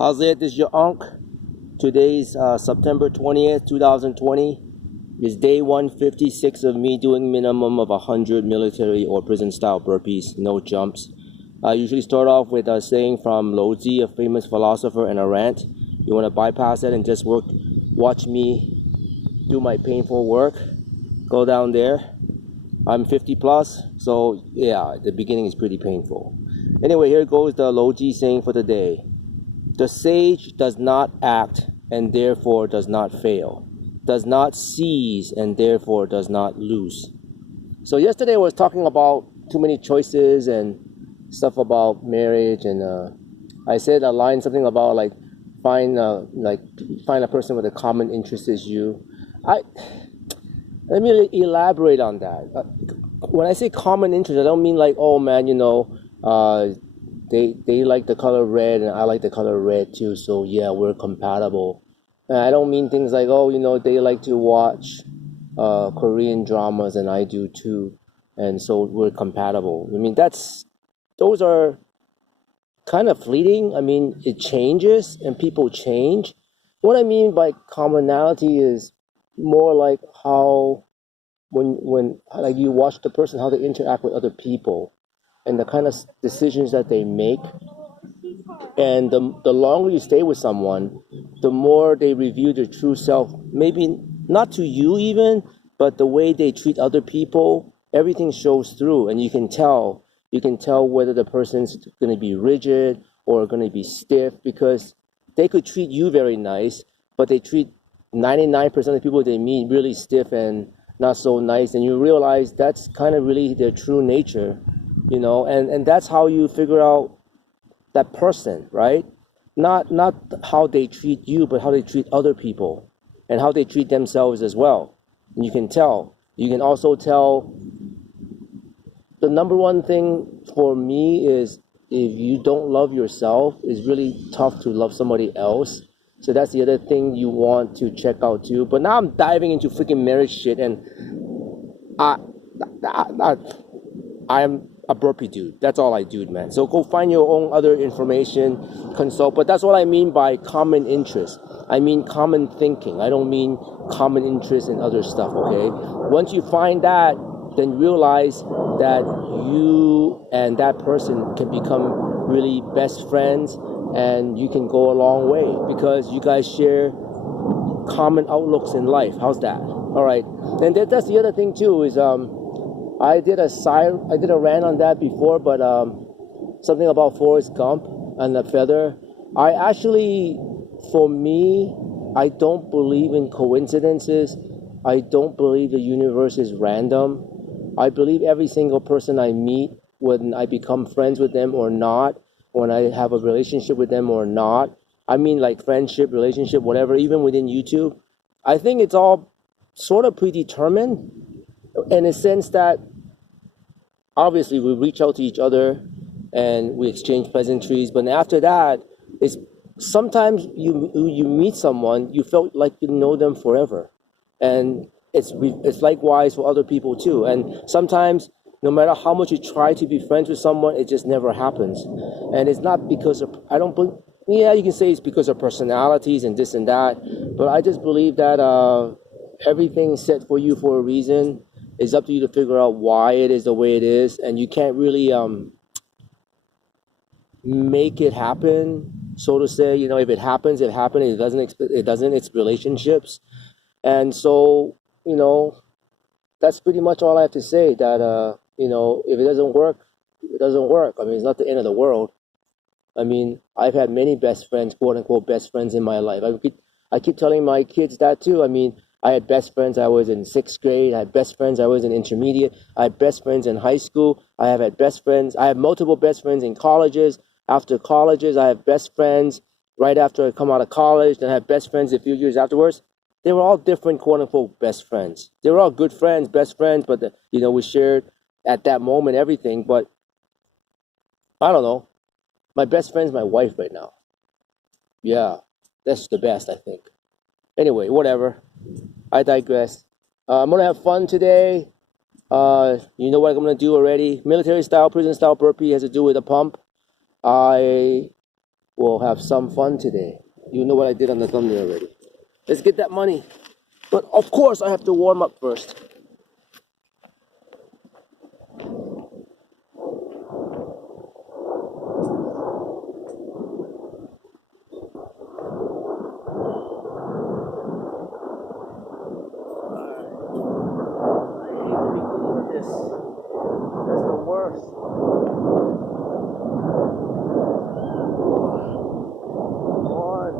How's it? This is your Unc. Today's September 20th, 2020. It's day 156 of me doing minimum of 100 military or prison style burpees, no jumps. I usually start off with a saying from Lao-Tzu, a famous philosopher, and a rant. You want to bypass that and just watch me do my painful work. Go down there. I'm 50 plus, so yeah, the beginning is pretty painful. Anyway, here goes the Lao-Tzu saying for the day. The sage does not act and therefore does not fail, does not seize and therefore does not lose. So yesterday I was talking about too many choices and stuff about marriage, and I said a line something about find a person with a common interest as you. Let me elaborate on that. When I say common interest, I don't mean they like the color red and I like the color red too, so yeah, we're compatible. And I don't mean things like, they like to watch Korean dramas and I do too, and so we're compatible. I mean, those are kind of fleeting. I mean, it changes and people change. What I mean by commonality is more like how when you watch the person, how they interact with other people and the kind of decisions that they make. And the longer you stay with someone, the more they reveal their true self. Maybe not to you even, but the way they treat other people, everything shows through. And you can tell whether the person's going to be rigid or going to be stiff, because they could treat you very nice, but they treat 99% of the people they meet really stiff and not so nice. And you realize that's kind of really their true nature. And that's how you figure out that person, right? Not how they treat you, but how they treat other people and how they treat themselves as well. And you can tell. You can also tell. The number one thing for me is if you don't love yourself, it's really tough to love somebody else. So that's the other thing you want to check out too. But now I'm diving into freaking marriage shit, and I'm a burpee dude. That's all I do, man. So go find your own other information, consult. But that's what I mean by common interest. I mean common thinking. I don't mean common interest in other stuff, okay? Once you find that, then realize that you and that person can become really best friends, and you can go a long way because you guys share common outlooks in life. How's that? All right. And that's the other thing too is I did a rant on that before, but something about Forrest Gump and the feather. For me, I don't believe in coincidences. I don't believe the universe is random. I believe every single person I meet, when I become friends with them or not, when I have a relationship with them or not, I mean like friendship, relationship, whatever, even within YouTube, I think it's all sort of predetermined in a sense that obviously we reach out to each other and we exchange pleasantries, but after that, it's sometimes you meet someone, you felt like you know them forever. And it's likewise for other people too. And sometimes, no matter how much you try to be friends with someone, it just never happens. And it's not because of, you can say it's because of personalities and this and that, but I just believe that everything's set for you for a reason. It's up to you to figure out why it is the way it is, and you can't really make it happen, so to say. If it happens, it happened. It doesn't. It's relationships. And so, that's pretty much all I have to say. That, if it doesn't work, it doesn't work. I mean, it's not the end of the world. I mean, I've had many best friends, quote unquote, best friends in my life. I keep telling my kids that too. I mean, I had best friends I was in 6th grade. I had best friends I was in intermediate. I had best friends in high school. I have had best friends. I have multiple best friends in colleges. After colleges, I have best friends right after I come out of college. Then I have best friends a few years afterwards. They were all different, quote-unquote, best friends. They were all good friends, best friends, but, we shared at that moment everything. But I don't know. My best friend's my wife right now. Yeah, that's the best, I think. Anyway, whatever. I digress. I'm going to have fun today. You know what I'm going to do already. Military style, prison style burpee has to do with a pump. I we'll have some fun today. You know what I did on the thumbnail already. Let's get that money. But of course, I have to warm up first. This is the worst. One.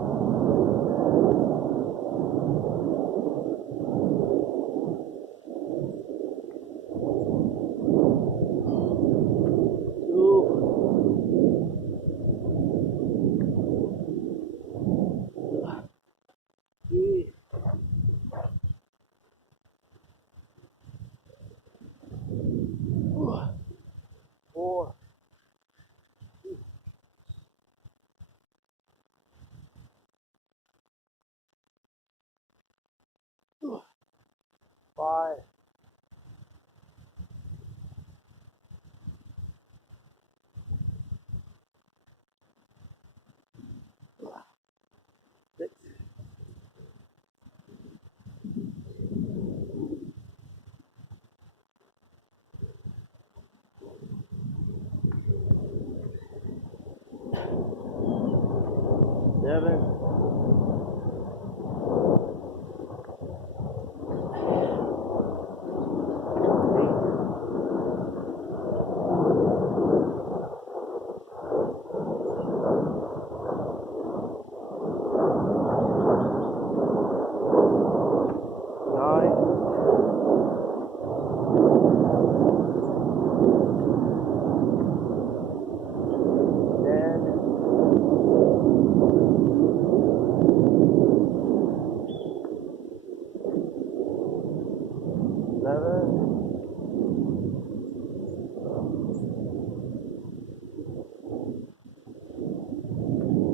Two. 3. 4. 5. 6. 7.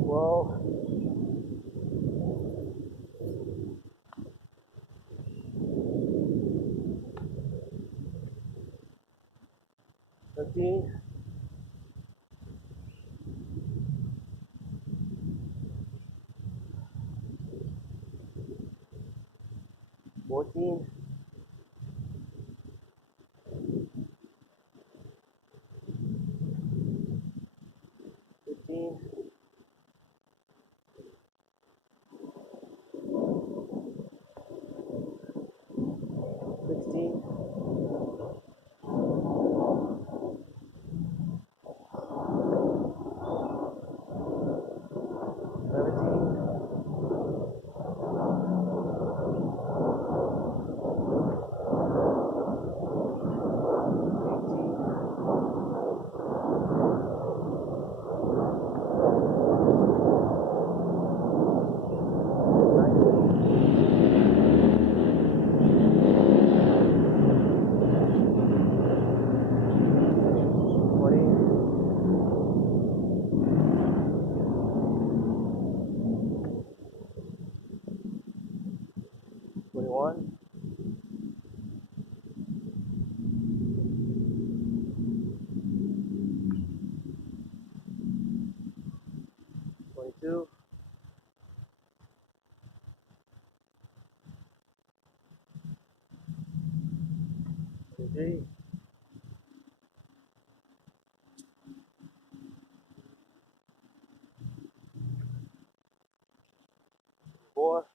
12. 13. 14. 15. 16. 17. 21. 22. 23. 4.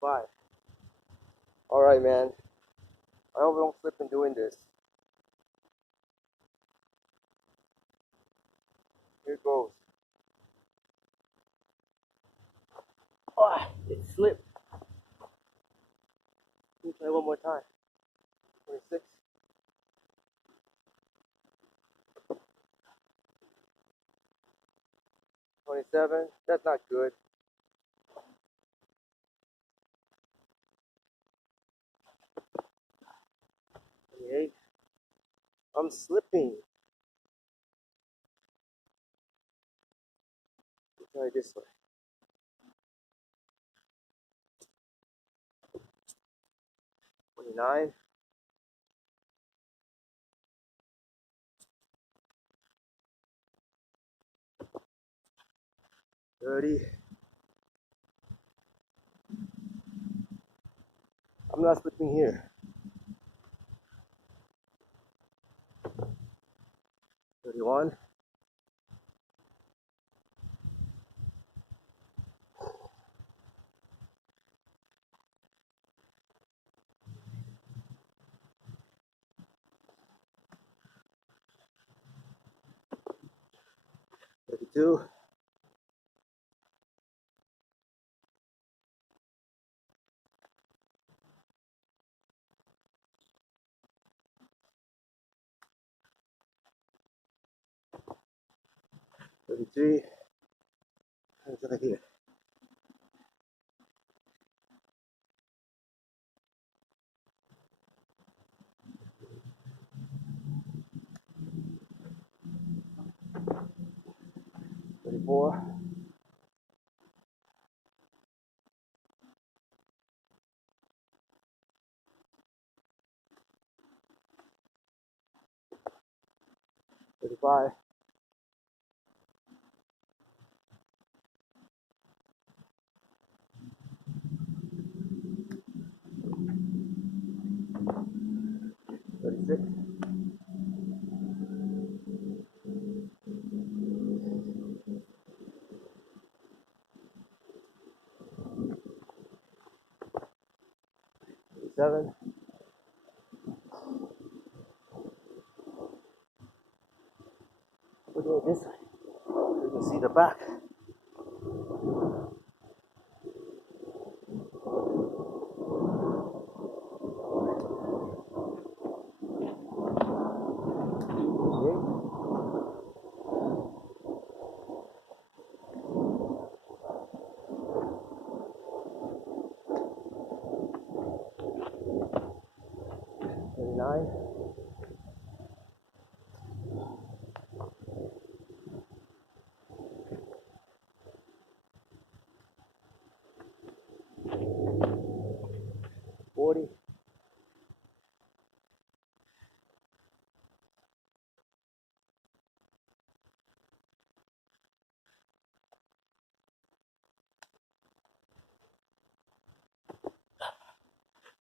25. Alright, man. I hope I don't slip in doing this. Here goes. Ah, it slipped. Let me try one more time. 26. 27. That's not good. 28. I'm slipping. Let's try this way. 29. 30. I'm not slipping here. 31. 32. 33. Right here. 34. 35. 36. 37. We're doing this way. You can see the back. 39. 40.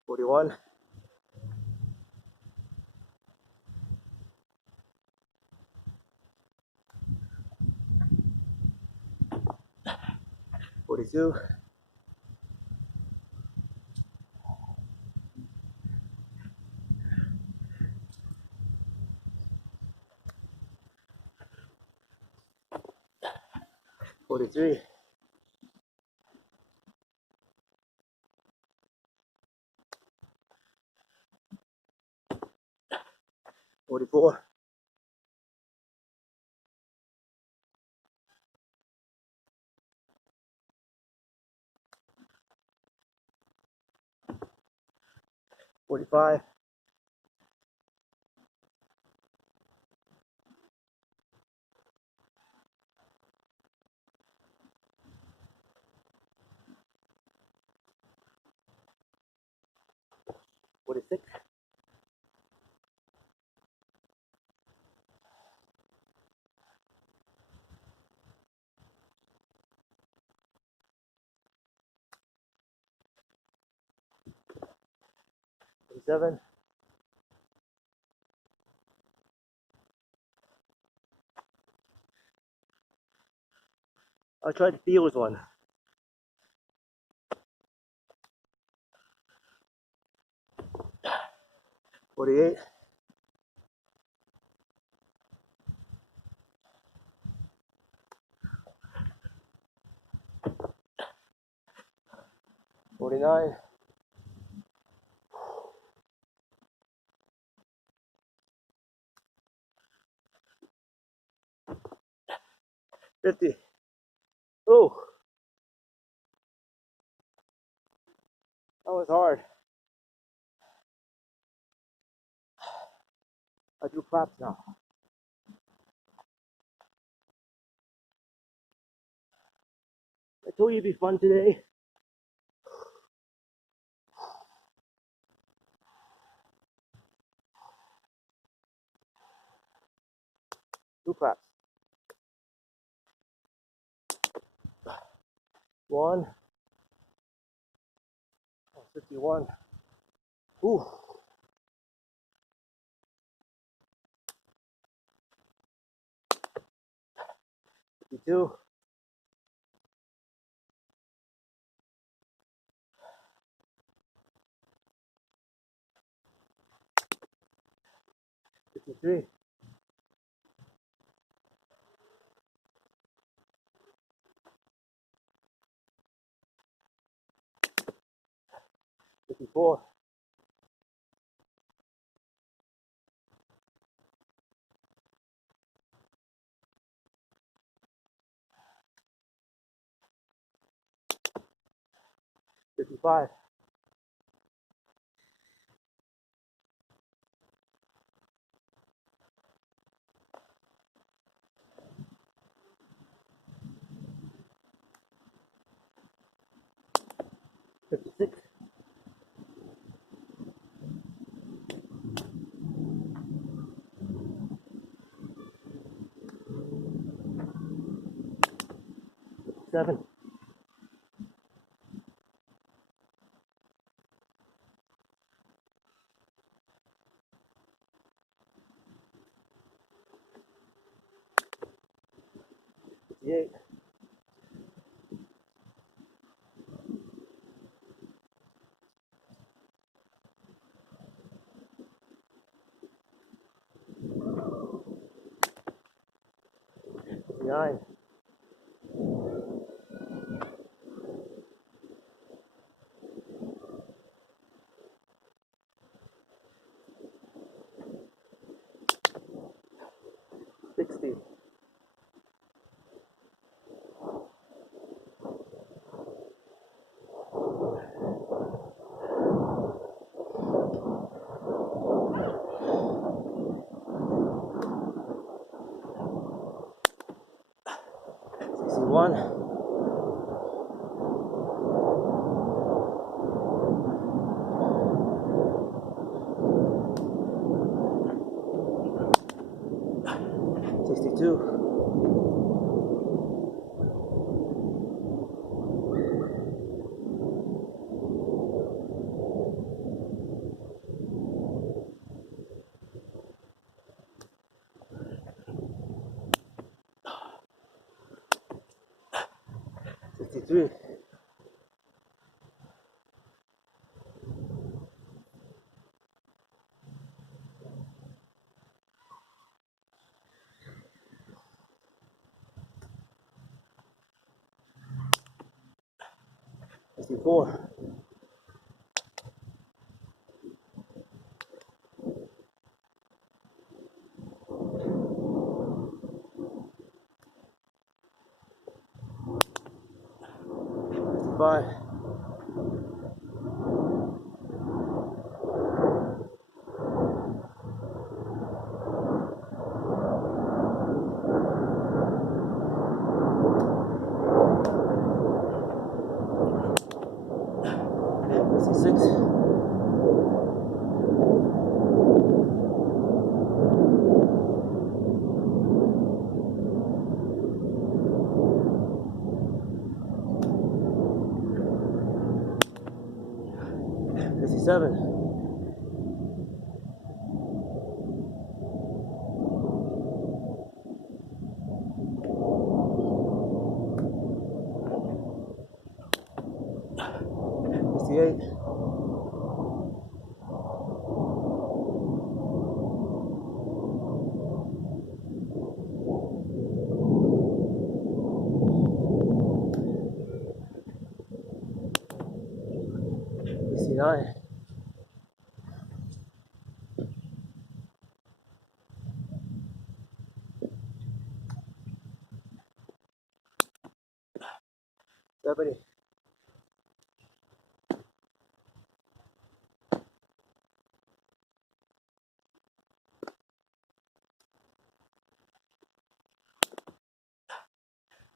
41. 42. 43. 44. 45. 46. 47. I'll try the Fields one. 48. 49. 50. Oh, that was hard. I do claps now. I told you it'd be fun today. Do claps. One. 51. Ooh. 52. 53. 54. 55. 56. 7. 58. 59. 60. 61. 62. 63. 64. 65. 66. 57. 68. 69. 70.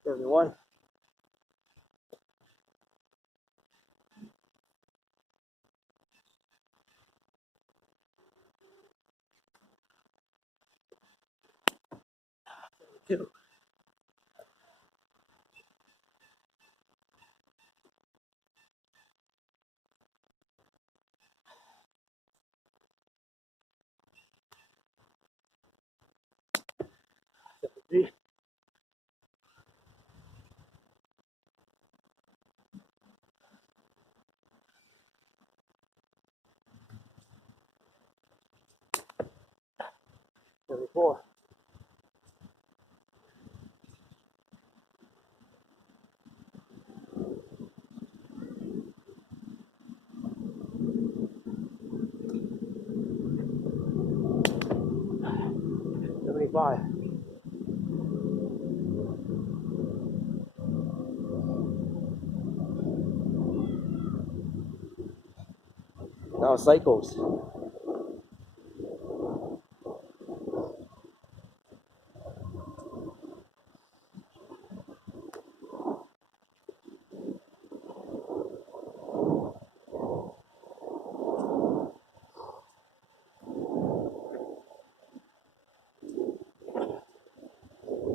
71. 2. 73. Four. Five. Now cycles.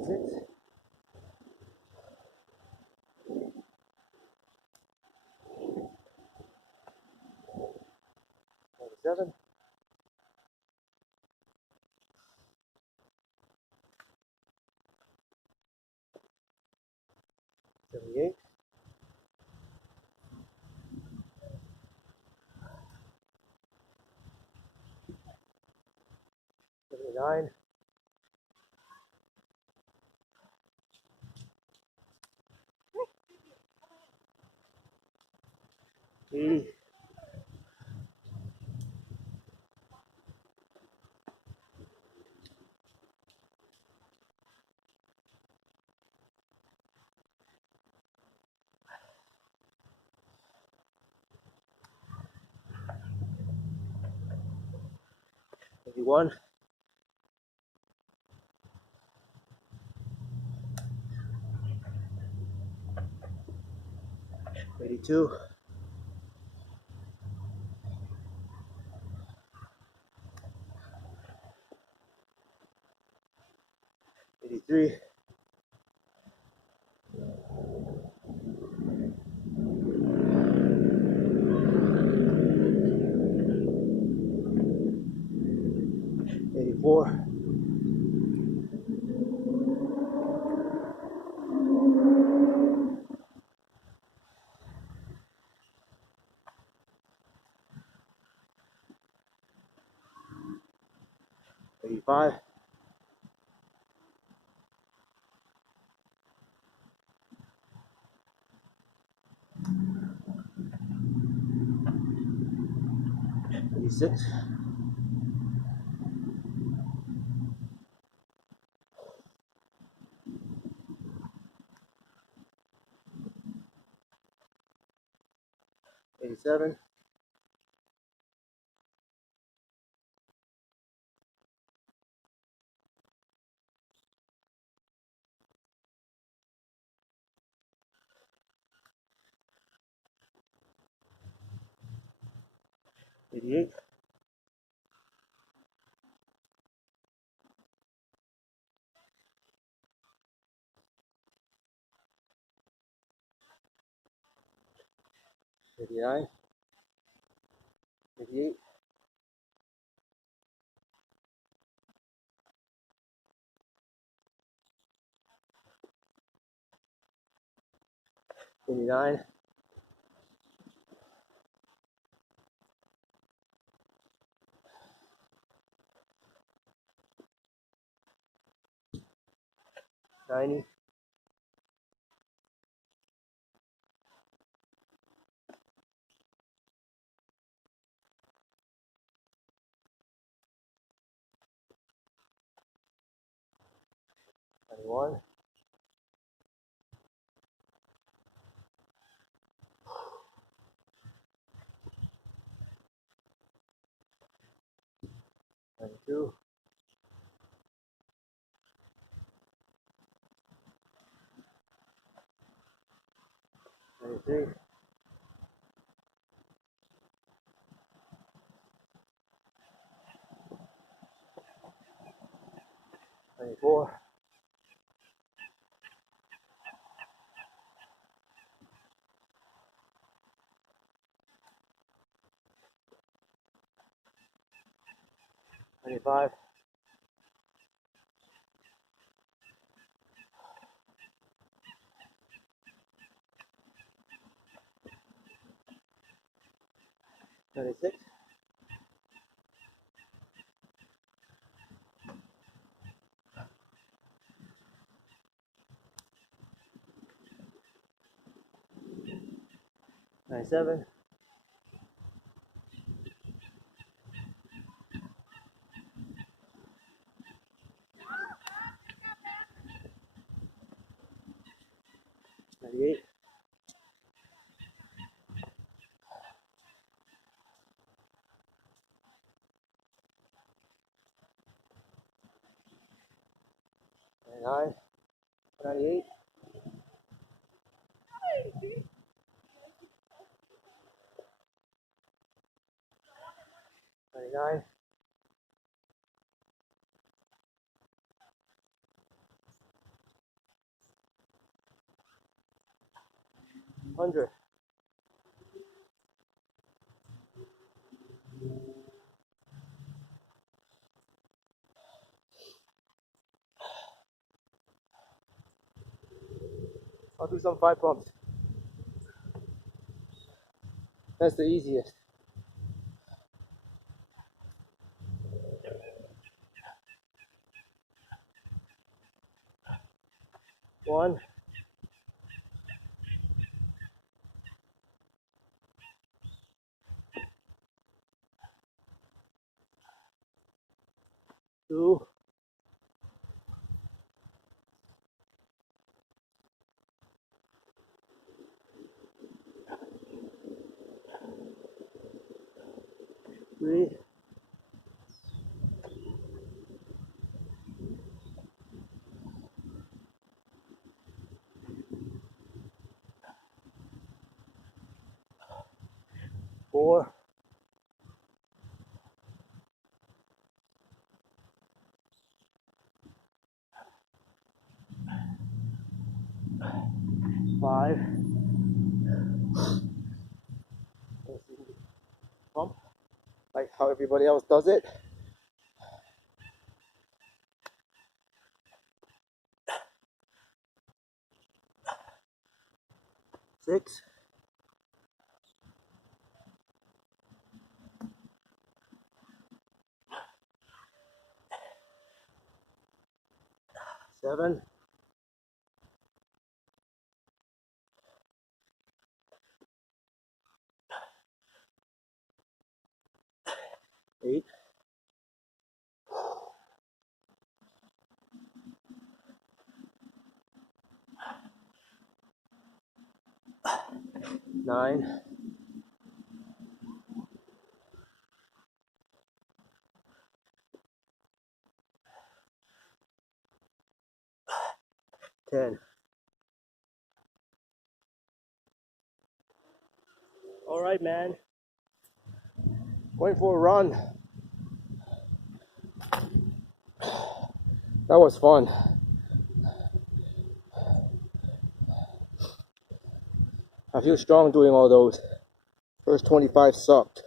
6. 7. 78. 79. 80. 81. 82. 83. 84. 85. 86. 87. 88. 89. 88. 89. 90. 91. 92. 93. 94. 95. 96. 97. 98. 99. 98. 99. 100. I'll do some 5 pumps. That's the easiest. One. 2. 3. 4. 5. Pump like how everybody else does it. 6. 7. 8. 9. 10. All right, man. Going for a run. That was fun. I feel strong doing all those. First 25 sucked,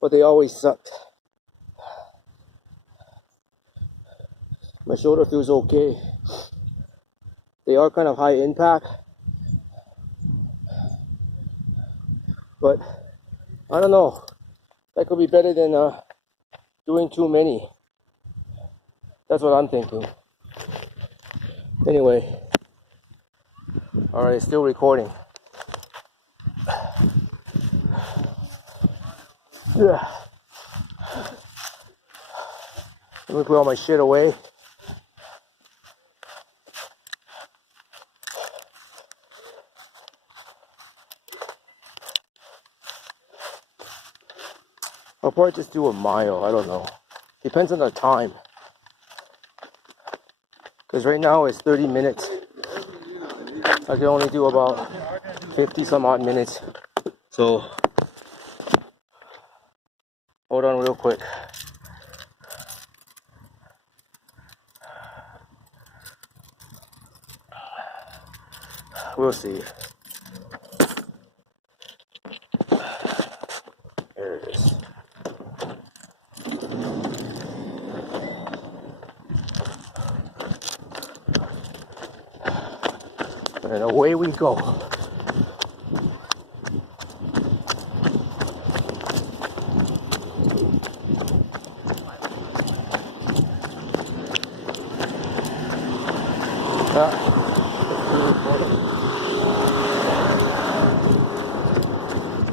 but they always sucked. My shoulder feels okay. They are kind of high impact, but I don't know. That could be better than doing too many. That's what I'm thinking. Anyway, all right, still recording. Yeah. Let me put all my shit away. I'll probably just do a mile. I don't know. Depends on the time. Because right now it's 30 minutes. I can only do about 50 some odd minutes. So, hold on real quick. We'll see. There it is. And away we go.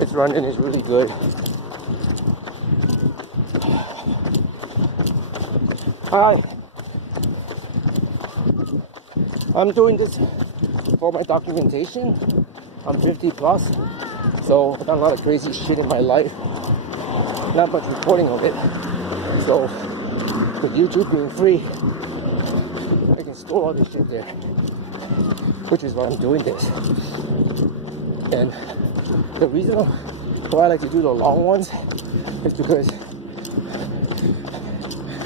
Its running is really good. Hi. I'm doing this for my documentation. I'm 50 plus, so I've done a lot of crazy shit in my life. Not much reporting of it. So with YouTube being free, I can store all this shit there, which is why I'm doing this. And the reason why I like to do the long ones is because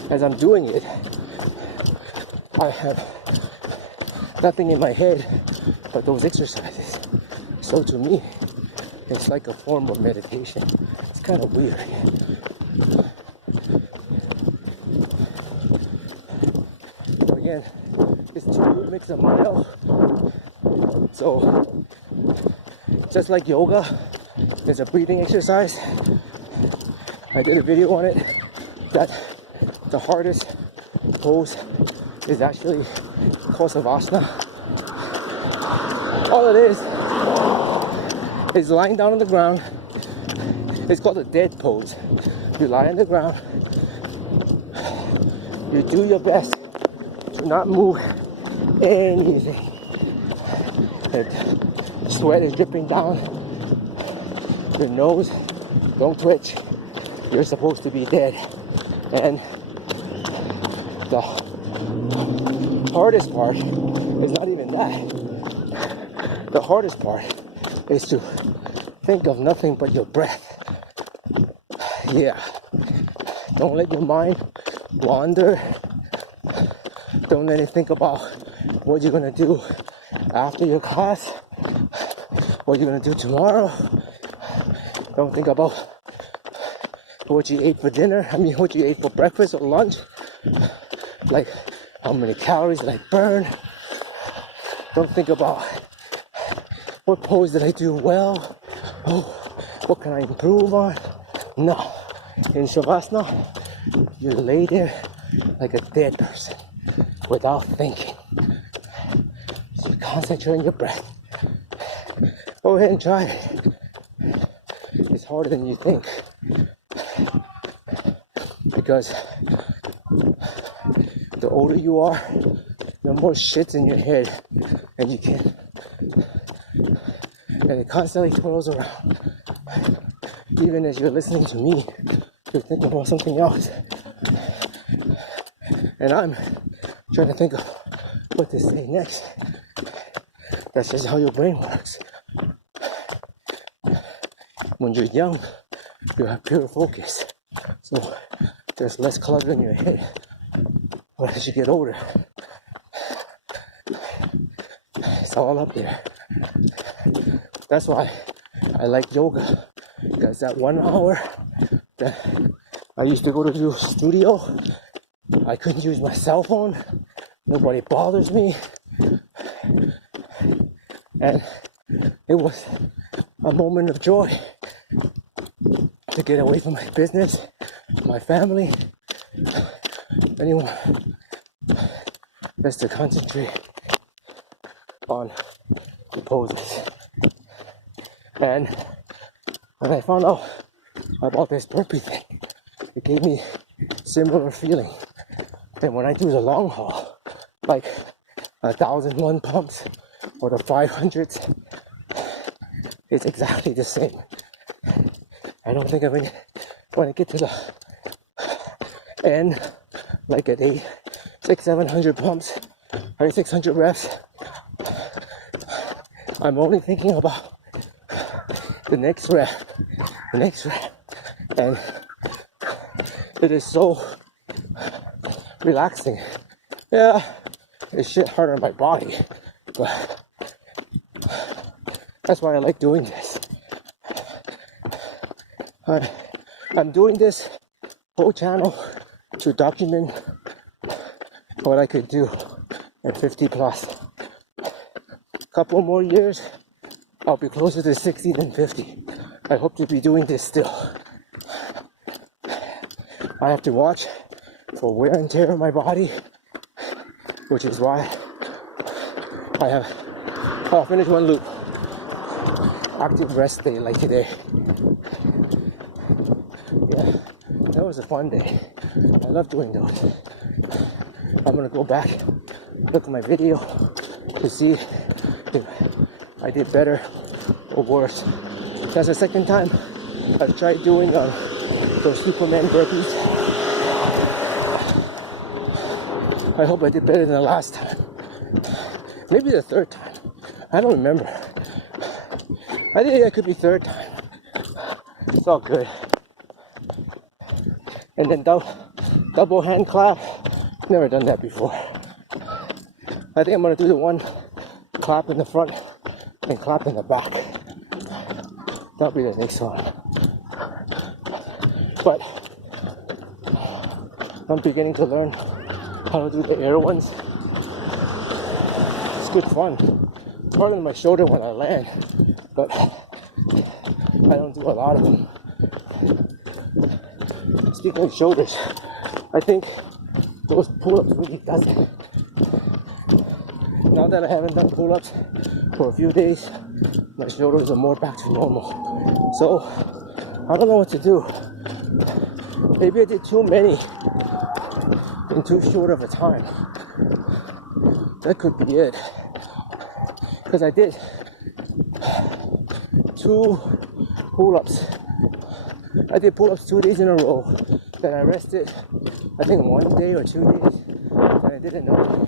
as I'm doing it, I have nothing in my head but those exercises. So to me, it's like a form of meditation. It's kind of weird. So again, it's 2 mix a mile. So just like yoga, there's a breathing exercise. I did a video on it that the hardest pose is actually Savasana. All it is lying down on the ground. It's called a dead pose. You lie on the ground. You do your best to not move anything. And sweat is dripping down your nose. Don't twitch. You're supposed to be dead. And the hardest part is not even that. The hardest part is to think of nothing but your breath. Yeah. Don't let your mind wander. Don't let it think about what you're gonna do after your class, what you're gonna do tomorrow. Don't think about what you ate for dinner. What you ate for breakfast or lunch. Like, how many calories did I burn? Don't think about what pose did I do well? Oh, what can I improve on? No. In Shavasana, you lay there like a dead person without thinking. So you concentrate on your breath. Go ahead and try it. It's harder than you think. Because the older you are, the more shit's in your head, and you can't. And it constantly twirls around. Even as you're listening to me, you're thinking about something else. And I'm trying to think of what to say next. That's just how your brain works. When you're young, you have pure focus. So there's less clutter in your head. But as you get older, it's all up there. That's why I like yoga. Because that 1 hour that I used to go to the studio, I couldn't use my cell phone. Nobody bothers me. And it was a moment of joy to get away from my business, my family, anyone. Just to concentrate on the poses. And when I found out about this burpee thing, it gave me similar feeling. And when I do the long haul, like 1,001 pumps or the 500s, it's exactly the same. I don't think when I get to the end, like at 700 pumps or 600 reps, I'm only thinking about the next rep, and it is so relaxing. Yeah, it's shit hard on my body, but that's why I like doing this. I'm doing this whole channel to document what I could do at 50 plus. Couple more years, I'll be closer to 60 than 50. I hope to be doing this still. I have to watch for wear and tear on my body, which is why I'll finish one loop. Active rest day like today. Yeah, that was a fun day. I love doing those. I'm gonna go back, look at my video to see if I did better or worse. That's the second time I've tried doing those Superman burpees. I hope I did better than the last time. Maybe the third time. I don't remember. I think that could be third time. It's all good. And then double hand clap. Never done that before. I think I'm gonna do the one clap in the front and clap in the back. That'll be the next one. But I'm beginning to learn how to do the air ones. It's good fun. It's harder than my shoulder when I land, but I don't do a lot of them. Speaking of shoulders, I think those pull-ups really does it. Now that I haven't done pull-ups for a few days, my shoulders are more back to normal. So I don't know what to do. Maybe I did too many in too short of a time. That could be it. Because I did 2 pull-ups. I did pull-ups 2 days in a row. Then I rested, I think 1 day or 2 days. And I did another.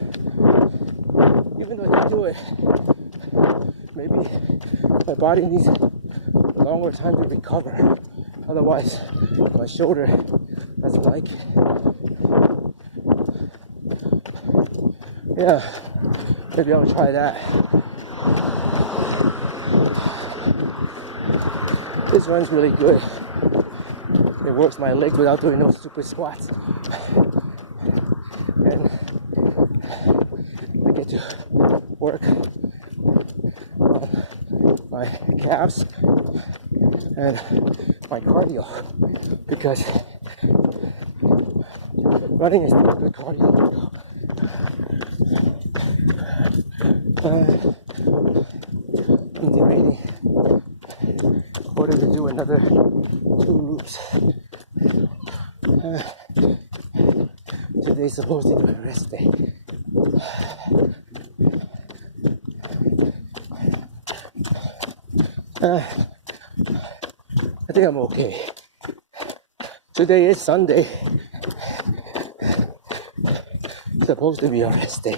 Even though I did do it, maybe my body needs a longer time to recover. Otherwise, my shoulder doesn't like it. Yeah, maybe I'll try that. This run's really good. It works my legs without doing no stupid squats. And I get to work on my calves and my cardio, because running is not good cardio. In the rainy, order to do another 2 loops. Today's supposed to be my rest day. I think I'm okay. Today is Sunday. It's supposed to be a rest day.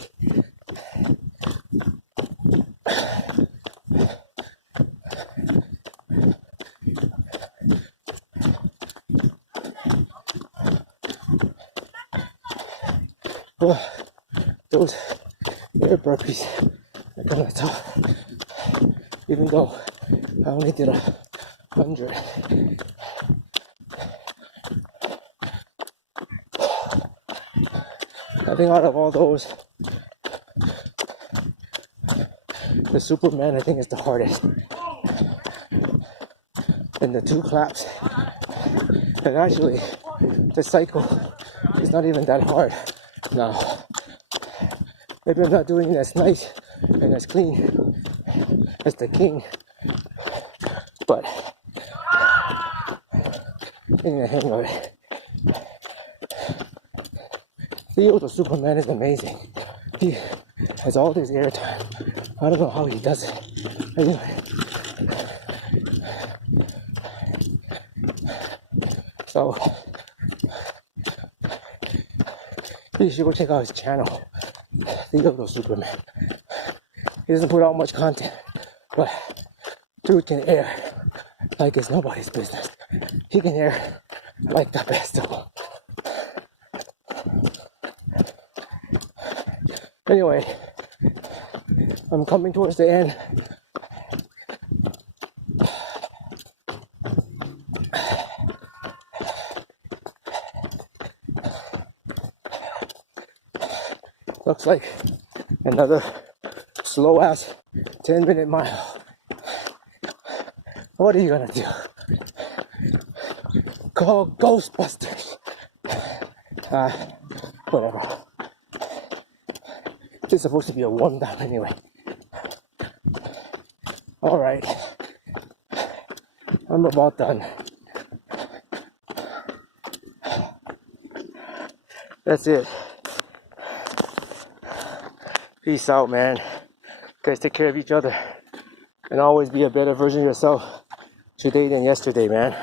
Well, those air burpees are kind of tough, even though I only did 100. I think out of all those, the Superman I think is the hardest. And the 2 claps, and actually the cycle is not even that hard. Now, maybe I'm not doing it as nice and as clean as the King, but getting the hang of it. The Superman is amazing. He has all this air time. I don't know how he does it. Anyway, so you should go check out his channel, The Superman. He doesn't put out much content, but dude can air like it's nobody's business. He can air like the best of them. Anyway, I'm coming towards the end. Looks like another slow ass 10-minute mile. What are you gonna do? Call Ghostbusters. Whatever. This is supposed to be a warm down anyway. Alright. I'm about done. That's it. Peace out, man. Guys, take care of each other. And always be a better version of yourself today than yesterday, man.